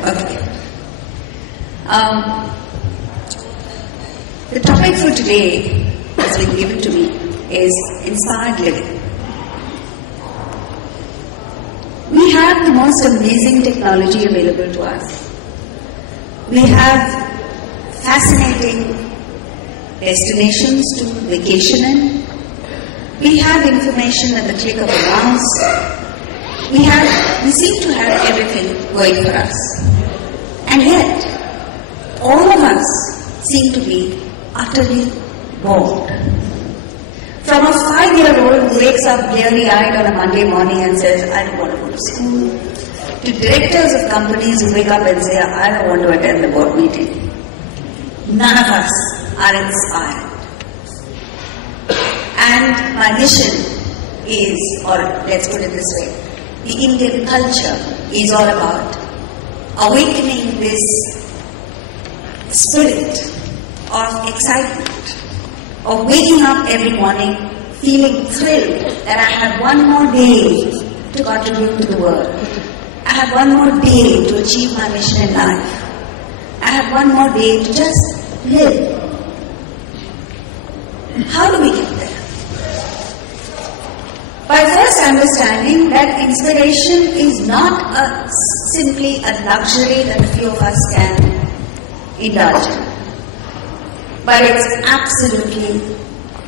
Okay. The topic for today has been given to me is inspired living. We have the most amazing technology available to us. We have fascinating destinations to vacation in. We have information at the click of a mouse. We seem to have everything going for us. And yet, all of us seem to be utterly bored. From a 5-year-old who wakes up bleary-eyed on a Monday morning and says, I don't want to go to school, to directors of companies who wake up and say, I don't want to attend the board meeting. None of us are inspired. And my mission is, or let's put it this way, the Indian culture is all about awakening this spirit of excitement, of waking up every morning feeling thrilled that I have one more day to contribute to the world. I have one more day to achieve my mission in life. I have one more day to just live. How do we get there? By first understanding that inspiration is not simply a luxury that a few of us can indulge in, but it's absolutely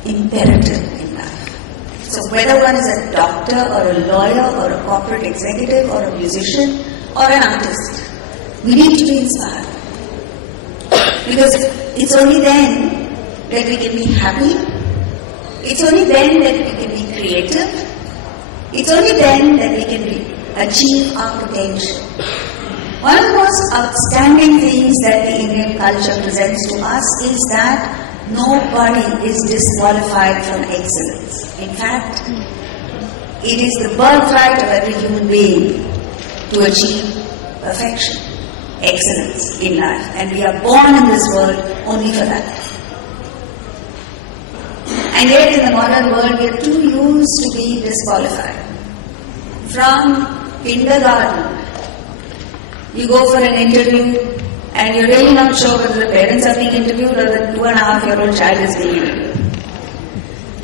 imperative in life. So whether one is a doctor or a lawyer or a corporate executive or a musician or an artist, we need to be inspired. Because it's only then that we can be happy. It's only then that we can be creative. It's only then that we can achieve our potential. One of the most outstanding things that the Indian culture presents to us is that nobody is disqualified from excellence. In fact, it is the birthright of every human being to achieve perfection, excellence in life. And we are born in this world only for that. And yet in the modern world we are too used to be disqualified. From kindergarten, you go for an interview and you're really not sure whether the parents are being interviewed or the 2.5-year-old child is being interviewed.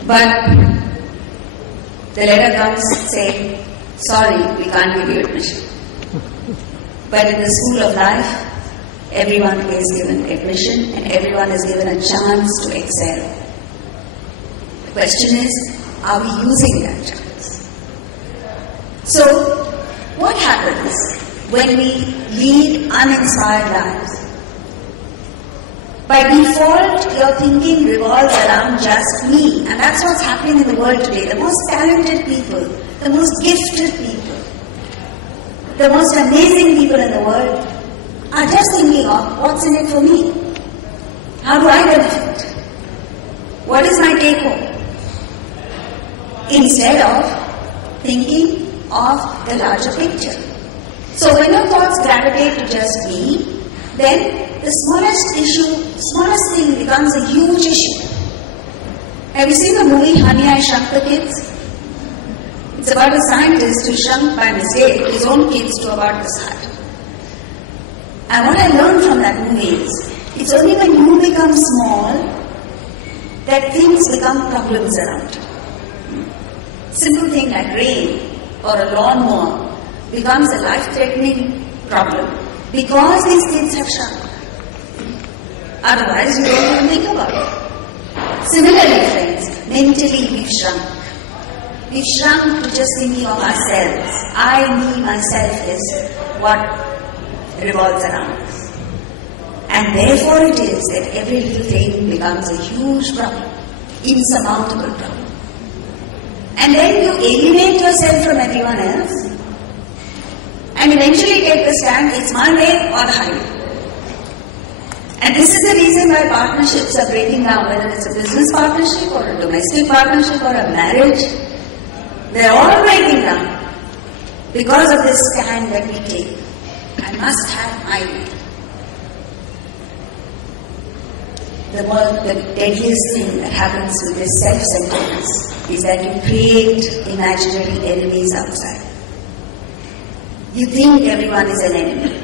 But the letter comes saying, sorry, we can't give you admission. But in the school of life, everyone is given admission and everyone is given a chance to excel. The question is, are we using that chance? So, what happens when we lead uninspired lives? By default, your thinking revolves around just me. And that's what's happening in the world today. The most talented people, the most gifted people, the most amazing people in the world are just thinking of what's in it for me? How do I benefit? What is my take home? Instead of thinking of the larger picture. So when your thoughts gravitate to just me, then the smallest thing becomes a huge issue. Have you seen the movie Honey, I Shrunk the Kids? It's about a scientist who shrunk by mistake his own kids to about this height. And what I learned from that movie is, it's only when you become small that things become problems around you. Simple thing like rain or a lawnmower becomes a life-threatening problem because these kids have shrunk. Otherwise, you don't even think about it. Similarly, friends, mentally we've shrunk. We've shrunk to just thinking of ourselves. I, me, myself is what revolves around us. And therefore it is that every little thing becomes a huge problem, insurmountable problem. And then you alienate yourself from everyone else and eventually take the stand, it's my way or the highway. And this is the reason why partnerships are breaking down, whether it's a business partnership or a domestic partnership or a marriage. They're all breaking down because of this stand that we take. I must have my way. The deadliest thing that happens with this self-centeredness is that you create imaginary enemies outside. You think everyone is an enemy.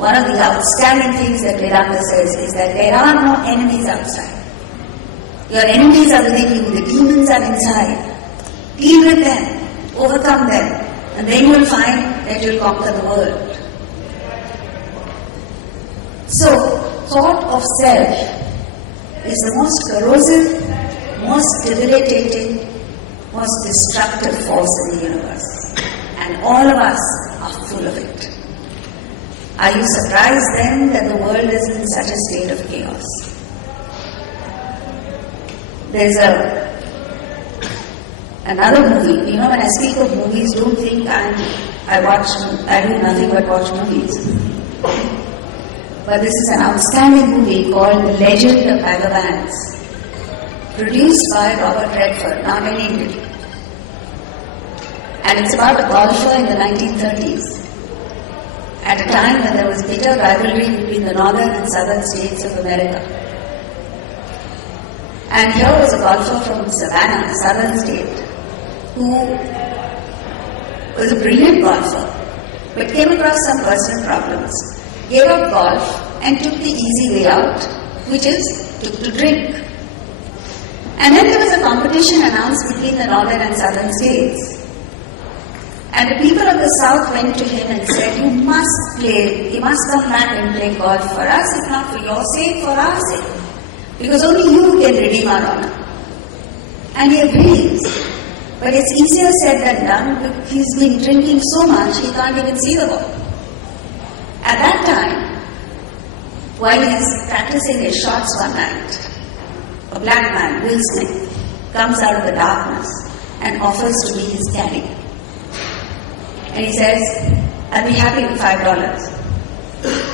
one of the outstanding things that Vedanta says is that there are no enemies outside. Your enemies are within you, the demons are inside. Deal with them, overcome them, and then you will find that you will conquer the world. So, thought of self is the most corrosive, most debilitating, most destructive force in the universe. And all of us are full of it. Are you surprised then that the world is in such a state of chaos? There's another movie. When I speak of movies, don't think I do nothing but watch movies. But this is an outstanding movie called The Legend of Bagger Vance, produced by Robert Redford, not in India. And it's about a golfer in the 1930s, at a time when there was bitter rivalry between the northern and southern states of America. And here was a golfer from Savannah, a southern state, who was a brilliant golfer, but came across some personal problems, gave up golf and took the easy way out, which is took to drink. And then there was a competition announced between the northern and southern states. And the people of the south went to him and said, you must come back and play golf for us, if not for your sake, for our sake. Because only you can redeem our honor. And he agrees. But it's easier said than done. He's been drinking so much, he can't even see the ball. At that time, while he's practicing his shots one night, a black man, Will Smith, comes out of the darkness and offers to be his caddy. And he says, I'll be happy with $5.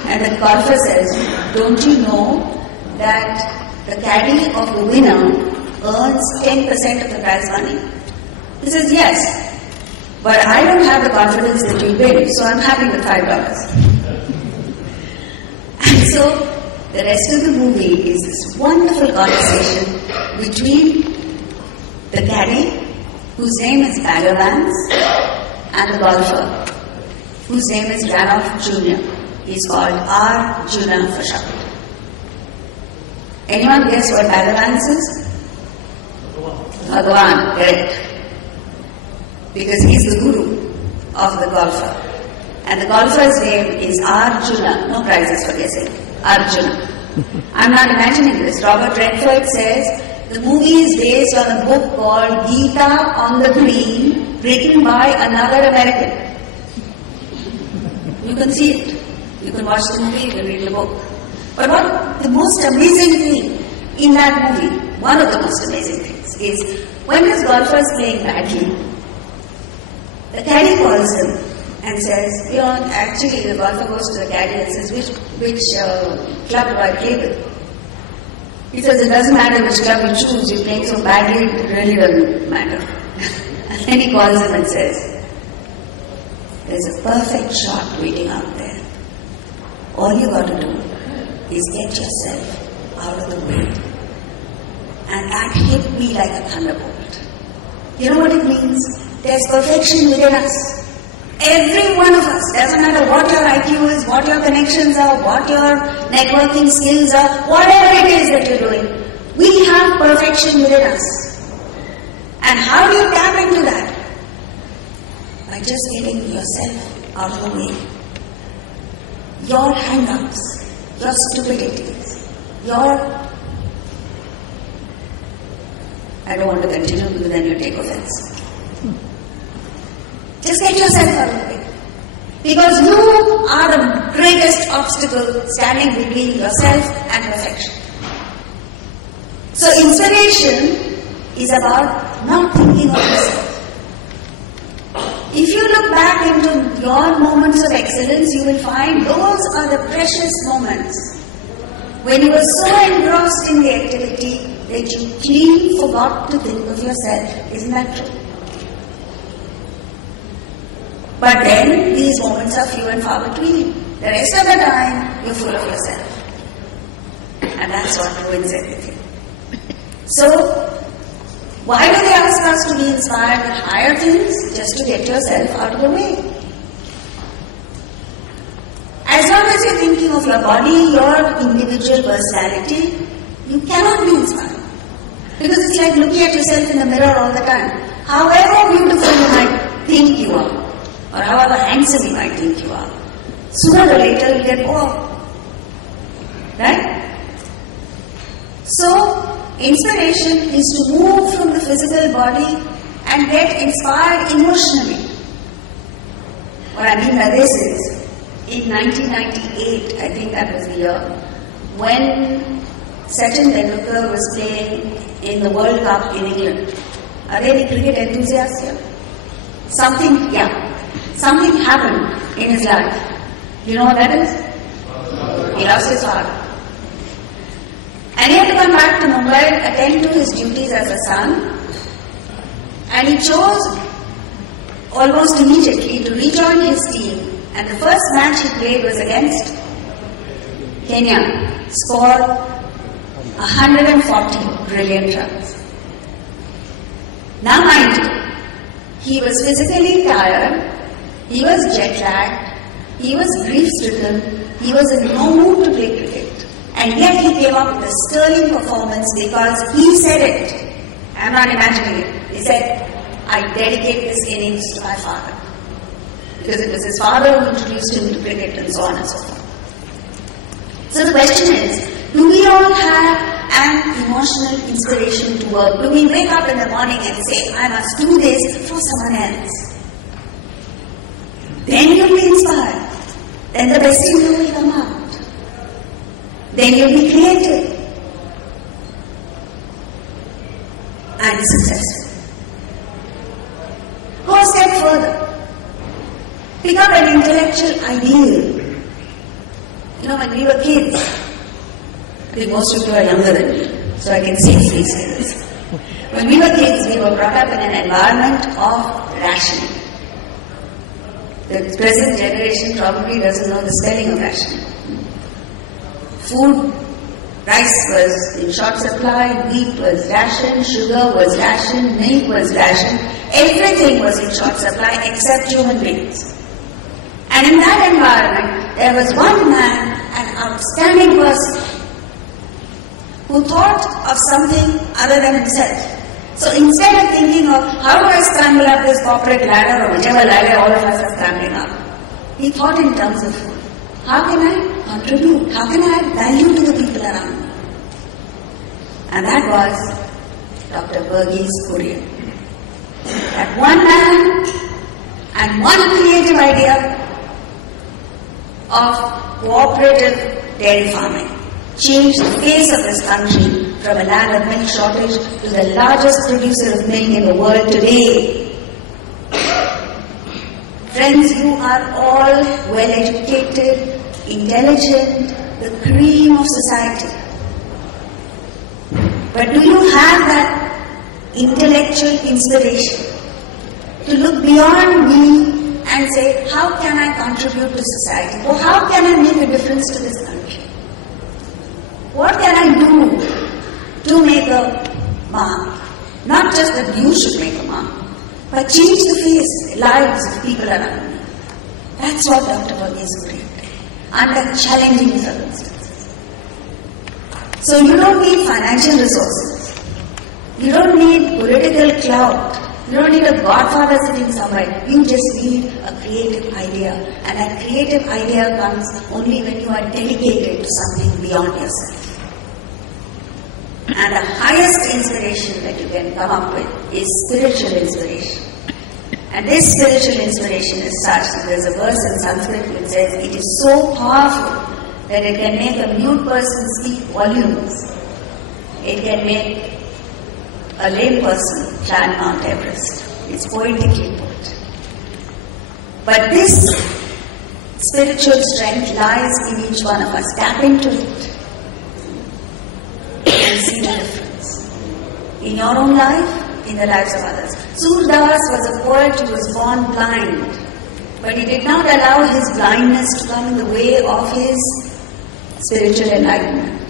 And the golfer says, don't you know that the caddy of the winner earns 10% of the prize money? He says, yes, but I don't have the confidence that you win, so I'm happy with $5. And so, the rest of the movie is this wonderful conversation between the caddy, whose name is Bagger Vance, and the golfer, whose name is Randolph Jr. He's called Arjuna for short. Anyone guess what Bagger Vance is? Bhagavan, correct. Because he's the guru of the golfer. And the golfer's name is Arjuna. No prizes for guessing. Arjuna. I'm not imagining this. Robert Redford says the movie is based on a book called Gita on the Green, written by another American. You can see it. You can watch the movie, you can read the book. But what the most amazing thing in that movie, one of the most amazing things, is when this golfer is playing badly, the caddy calls him and says, actually the golfer goes to the caddy and says, which club do I play with? He says, it doesn't matter which club you choose, you're playing so badly, it really doesn't matter. And then he calls him and says, there's a perfect shot waiting out there. All you got to do is get yourself out of the way. And that hit me like a thunderbolt. You know what it means? There's perfection within us. Every one of us, doesn't matter what your IQ is, what your connections are, what your networking skills are, whatever it is that you're doing, we have perfection within us. And how do you tap into that? By just getting yourself out of the way. Your hang-ups, your stupidities, I don't want to continue because then you take offense. Just get yourself out of the way. Because you are the greatest obstacle standing between yourself and perfection. So inspiration is about not thinking of yourself. If you look back into your moments of excellence, you will find those are the precious moments when you were so engrossed in the activity that you clean forgot to think of yourself. Isn't that true? But then, these moments are few and far between. The rest of the time, you're full of yourself. And that's what ruins everything. So, why do they ask us to be inspired with higher things? Just to get yourself out of the way. As long as you of your body, your individual personality, you cannot be inspired. Because it's like looking at yourself in the mirror all the time. However beautiful you might think you are, or however handsome you might think you are, sooner or later you'll get bored. Right? So, inspiration is to move from the physical body and get inspired emotionally. What I mean by this is, in 1998, I think that was the year, when Sachin Tendulkar was playing in the World Cup in England. Are there any cricket enthusiasts here? Something happened in his life. You know what that is? He lost his father. And he had to come back to Mumbai, attend to his duties as a son. And he chose almost immediately to rejoin his team. And the first match he played was against Kenya. Scored 140 brilliant runs. Now mind you, he was physically tired, he was jet lagged, he was grief stricken, he was in no mood to play cricket. And yet he came up with a sterling performance because he said it. I'm not imagining it. He said, I dedicate this innings to my father. Because it was his father who introduced him to cricket and so on and so forth. So the question is, do we all have an emotional inspiration to work? Do we wake up in the morning and say, I must do this for someone else? Then you'll be inspired. Then the best in you will come out. Then you'll be creative and successful. Go a step further. Pick up an intellectual ideal. You know, when we were kids, I think most of you are younger than me, so I can safely say this. When we were kids, we were brought up in an environment of rationing. The present generation probably doesn't know the spelling of rationing. Food, rice was in short supply, wheat was rationed, sugar was rationed, milk was rationed. Everything was in short supply except human beings. And in that environment, there was one man, an outstanding person, who thought of something other than himself. So instead of thinking of how do I scramble up this corporate ladder or whichever ladder all of us are scrambling up, he thought in terms of food. How can I contribute? How can I add value to the people around me? And that was Dr. Verghese Kurian. That one man and one creative idea of cooperative dairy farming changed the face of this country from a land of milk shortage to the largest producer of milk in the world today. Friends, you are all well educated, intelligent, the cream of society. But do you have that intellectual inspiration to look beyond me and say, how can I contribute to society? Or how can I make a difference to this country? What can I do to make a mark? Not just that you should make a mark, but change the lives of people around me. That's what Dr. Verghese Kurian did, under challenging circumstances. So you don't need financial resources. You don't need political clout. You don't need a godfather sitting somewhere. You just need a creative idea. And that creative idea comes only when you are dedicated to something beyond yourself. And the highest inspiration that you can come up with is spiritual inspiration. And this spiritual inspiration is such that there's a verse in Sanskrit which says it is so powerful that it can make a mute person speak volumes. It can make a lame person climb Mount Everest. It's poetically put. But this spiritual strength lies in each one of us. Tap into it and see the difference in your own life, in the lives of others. Surdas was a poet who was born blind, but he did not allow his blindness to come in the way of his spiritual enlightenment.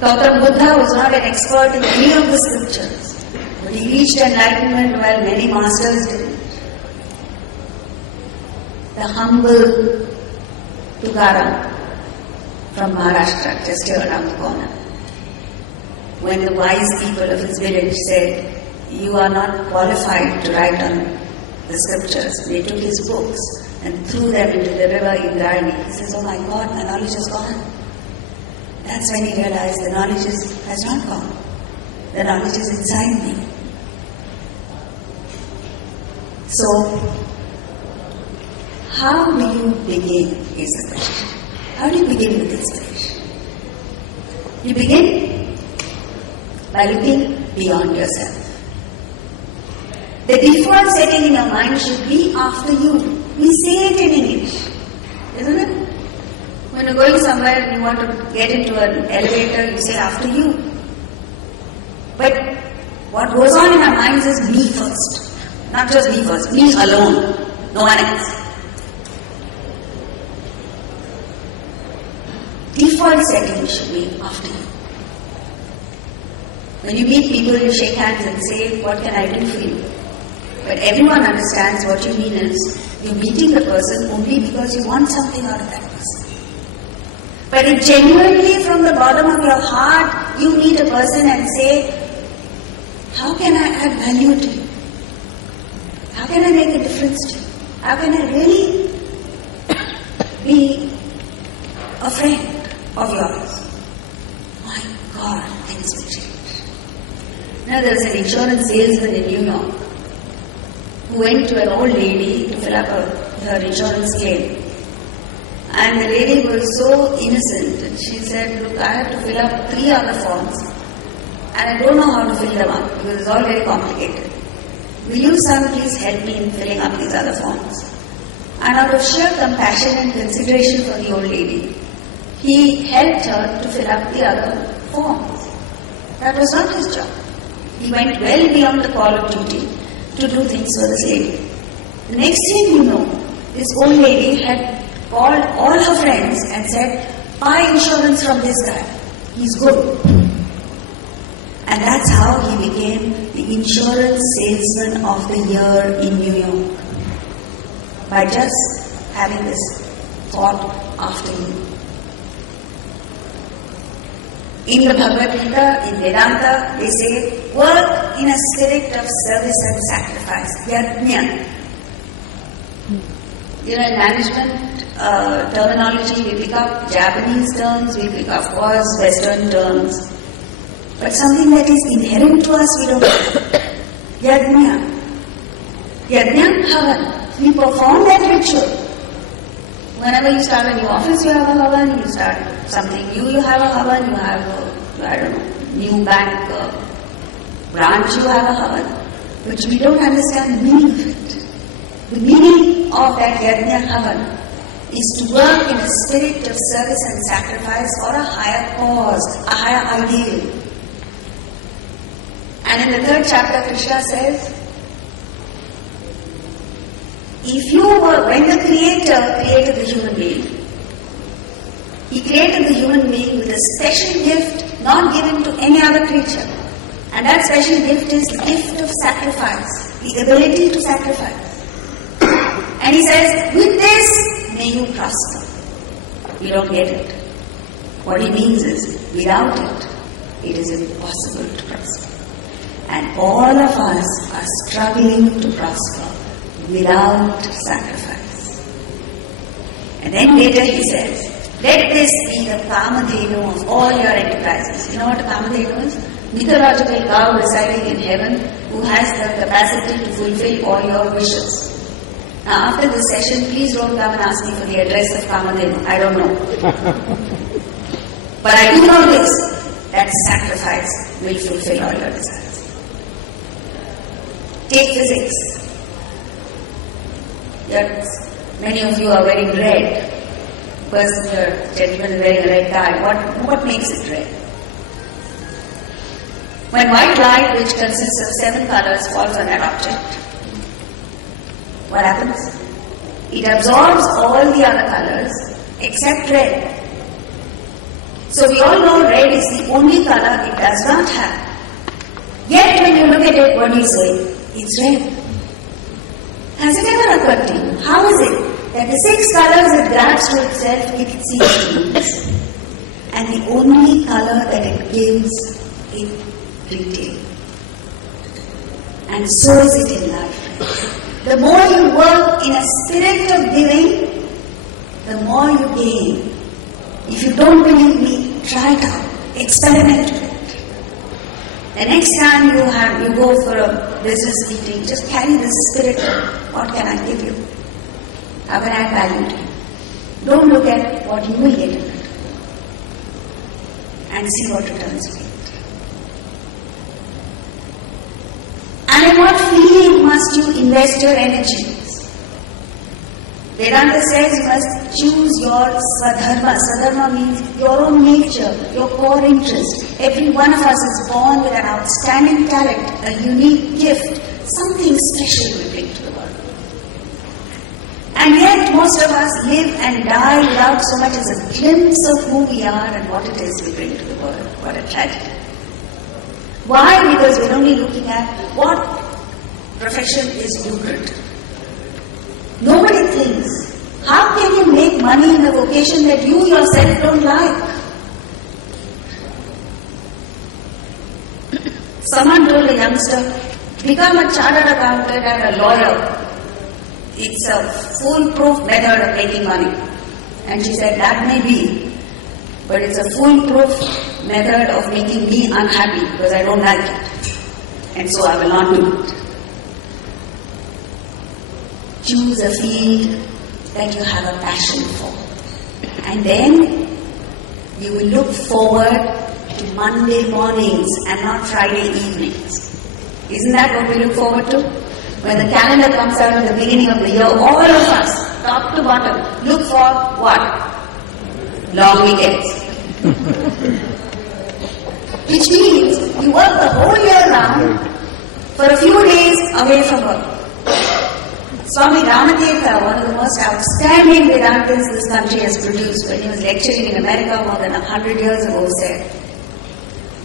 Gautam Buddha was not an expert in any of the scriptures, but he reached enlightenment while many masters didn't. The humble Tukaram from Maharashtra, just here around the corner. When the wise people of his village said, "You are not qualified to write on the scriptures," they took his books and threw them into the river Indrayani. He says, "Oh my God, my knowledge is gone." That's when he realized the knowledge has not gone. The knowledge is inside me. So, how do you begin is the question. How do you begin with inspiration? You begin by looking beyond yourself. The default setting in your mind should be after you. We say it in English, isn't it? When you're going somewhere and you want to get into an elevator, you say after you. But what goes on in our minds is me first. Not just me first, me alone, no one else. Default setting should be after you. When you meet people, you shake hands and say, "What can I do for you?" But everyone understands what you mean is you're meeting the person only because you want something out of that person. But if genuinely from the bottom of your heart you meet a person and say, "How can I add value to you? How can I make a difference to you? How can I really be a friend of yours?" My God, things will change. Now there was an insurance salesman in New York who went to an old lady to fill up her insurance claim. And the lady was so innocent and she said, "Look, I have to fill up 3 other forms and I don't know how to fill them up because it's all very complicated. Will you, son, please help me in filling up these other forms?" And out of sheer compassion and consideration for the old lady, he helped her to fill up the other forms. That was not his job. He went well beyond the call of duty to do things for this lady. The next thing you know, this old lady had called all her friends and said, "Buy insurance from this guy. He's good." And that's how he became the insurance salesman of the year in New York. By just having this thought after you. In the Bhagavad Gita, in Vedanta, they say, work in a spirit of service and sacrifice. Yajna. In management terminology, we pick up Japanese terms, we pick up, of course, Western terms. But something that is inherent to us, we don't know. Yajna. Yajna Havan. We perform that ritual. Whenever you start a new office, you have a Havan. You start something new, you have a Havan. You have new bank branch, you have a Havan. But we don't understand the meaning of it. The meaning of that Yajna Havan is to work in a spirit of service and sacrifice for a higher cause, a higher ideal. And in the 3rd chapter, Krishna says, when the Creator created the human being, He created the human being with a special gift not given to any other creature. And that special gift is the gift of sacrifice, the ability to sacrifice. And He says, with this, may you prosper. We don't get it. What He means is, without it, it is impossible to prosper. And all of us are struggling to prosper without sacrifice. And then later He says, let this be the Kamadhenu of all your enterprises. You know what a Kamadhenu is? Mythological cow residing in heaven who has the capacity to fulfill all your wishes. Now after this session, please don't come and ask me for the address of Kamadhenu. I don't know. But I do know this, that sacrifice will fulfill all your desires. Take physics. Many of you are wearing red. Person here, gentleman is wearing a red tie. What makes it red? When white light, which consists of 7 colors, falls on that object, what happens? It absorbs all the other colors except red. So we all know red is the only color it does not have. Yet when you look at it, what do you say? It's red. Has it ever occurred to you? How is it that the 6 colors it grabs to itself, it sees to use. And the only color that it gives, it retains. And so is it in life. The more you work in a spirit of giving, the more you gain. If you don't believe me, try it out. Experiment with it. The next time you go for a business meeting, just carry this spirit of, what can I give you? How can I add value to you? Don't look at what you will get in it. And see what returns you get. And in what field must you invest your energies? Vedanta says you must choose your swadharma. Swadharma means your own nature, your core interest. Every one of us is born with an outstanding talent, a unique gift, something special we bring to the world. And yet most of us live and die without so much as a glimpse of who we are and what it is we bring to the world. What a tragedy. Why? Because we're only looking at what profession is lucrative. Nobody thinks, how can you make money in a vocation that you yourself don't like? Someone told a youngster, become a chartered accountant and a lawyer. It's a foolproof method of making money. And she said, that may be, but it's a foolproof method of making me unhappy because I don't like it. And so I will not do it. Choose a field that you have a passion for. And then you will look forward to Monday mornings and not Friday evenings. Isn't that what we look forward to? When the calendar comes out at the beginning of the year, all of us, top to bottom, look for what? Long weekends. Which means you work the whole year round for a few days away from work. Swami Ramatirtha, one of the most outstanding Vedantas this country has produced, when he was lecturing in America more than 100 years ago, said,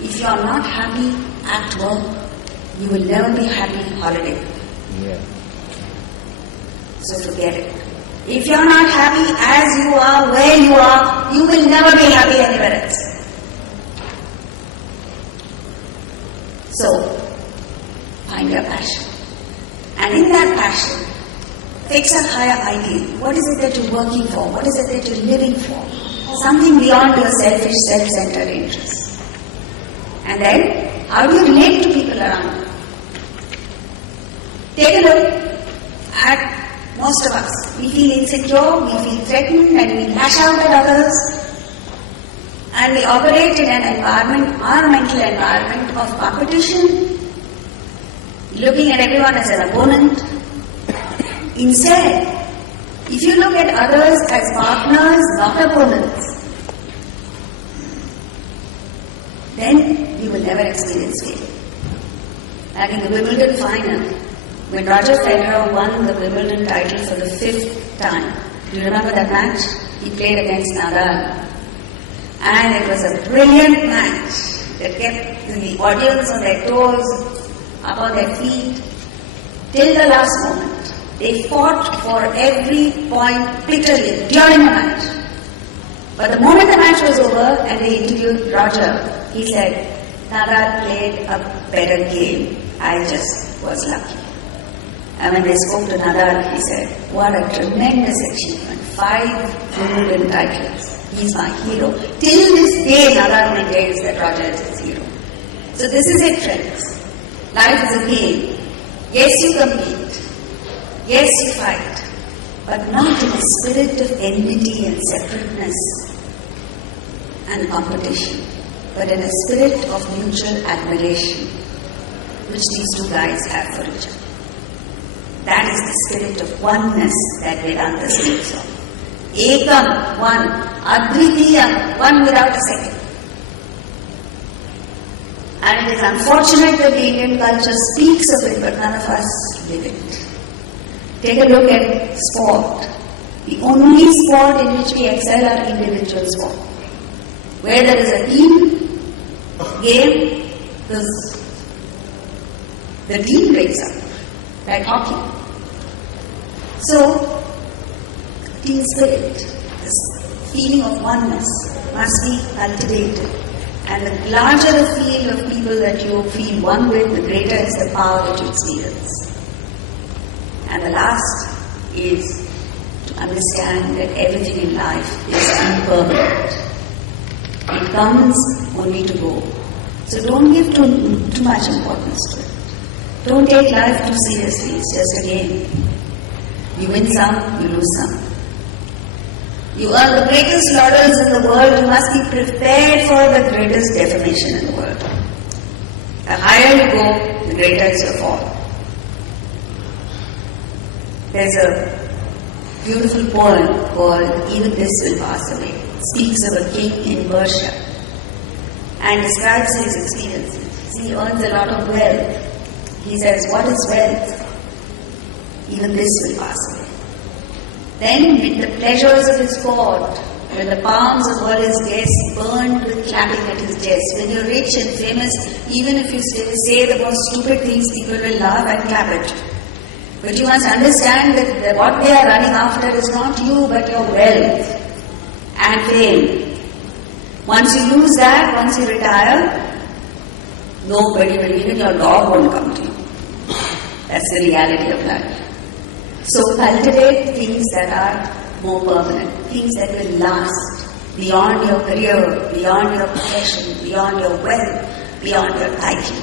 if you are not happy at work, you will never be happy holiday. Yeah. So forget it. If you are not happy as you are, where you are, you will never be happy anywhere else. So, find your passion. And in that passion, fix a higher ideal. What is it that you're working for? What is it that you're living for? Something beyond your selfish, self-centered interests. And then, how do you relate to people around you? Take a look at most of us. We feel insecure, we feel threatened, and we lash out at others. And we operate in an environment, our mental environment of competition, looking at everyone as an opponent. Instead, if you look at others as partners, not opponents, then you will never experience failure. Like in the Wimbledon final, when Roger Federer won the Wimbledon title for the 5th time, do you remember that match? He played against Nadal. And it was a brilliant match that kept the audience on their toes, up on their feet, till the last moment. They fought for every point bitterly during the match. But the moment the match was over and they interviewed Roger, he said, Nadal played a better game. I just was lucky. And when they spoke to Nadal, he said, what a tremendous achievement. 5 Wimbledon titles. He's my hero. Till this day, Nadal maintains that Roger is his hero. So this is it, friends. Life is a game. Yes, you compete. Yes, you fight. But not in a spirit of enmity and separateness and competition, but in a spirit of mutual admiration, which these two guys have for each other. That is the spirit of oneness that Vedanta speaks of. Ekam, one. Advitiyam, one without a second. And it is unfortunate that the Indian culture speaks of it, but none of us live it. Take a look at sport. The only sport in which we excel are individual sport. Where there is a team game, the team breaks up, like hockey. So, team spirit, this feeling of oneness must be cultivated. And the larger the field of people that you feel one with, the greater is the power that you experience. And the last is to understand that everything in life is impermanent. It comes only to go. So don't give too much importance to it. Don't take life too seriously. It's just a game. You win some, you lose some. You earn the greatest laurels in the world, you must be prepared for the greatest defamation in the world. The higher you go, the greater is your fall. There's a beautiful poem called Even This Will Pass Away. It speaks of a king in Persia and describes his experiences. He earns a lot of wealth. He says, what is wealth? Even this will pass away. Then, with the pleasures of his court, when the palms of all his guests burned with clapping at his jest, when you're rich and famous, even if you say the most stupid things, people will laugh and clap at you. But you must understand that what they are running after is not you, but your wealth and fame. Once you lose that, once you retire, nobody will, even your dog won't come to you. That's the reality of life. So cultivate things that are more permanent, things that will last beyond your career, beyond your profession, beyond your wealth, beyond your title.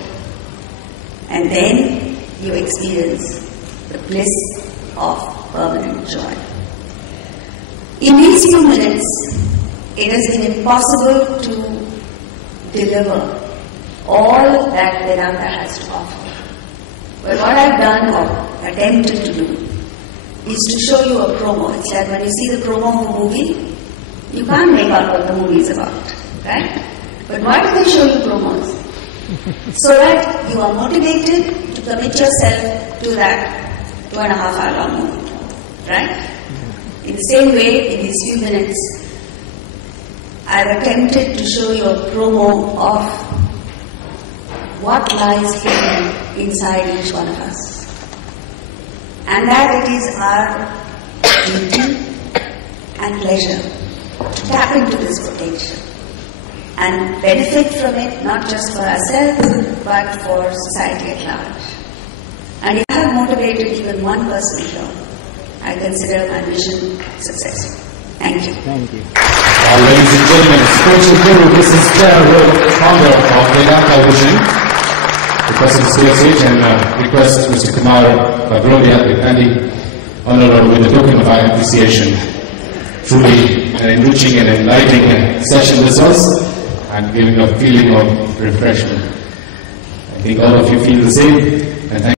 And then you experience the bliss of permanent joy. In these few minutes, it has been impossible to deliver all that Vedanta has to offer. But what I've done or attempted to do is to show you a promo. It's like when you see the promo of a movie, you can't make out what the movie is about, right? But why do they show you promos? So that you are motivated to commit yourself to that 2.5 hour long movie, right? In the same way, in these few minutes, I've attempted to show you a promo of what lies hidden inside each one of us. And that it is our duty and pleasure to tap into this potential and benefit from it, not just for ourselves, but for society at large. And if I have motivated even one person here, I consider my mission successful. Thank you. Thank you. Ladies and gentlemen, spiritual guru, Mrs. Claire Rowe, founder of Vedanta Vision. Request to stay stage and request Mr. Kumar Bagrovia, the Gandhi Honorable, with a token of our appreciation. Truly an enriching and enlightening session this was, and giving a feeling of refreshment. I think all of you feel the same. And thank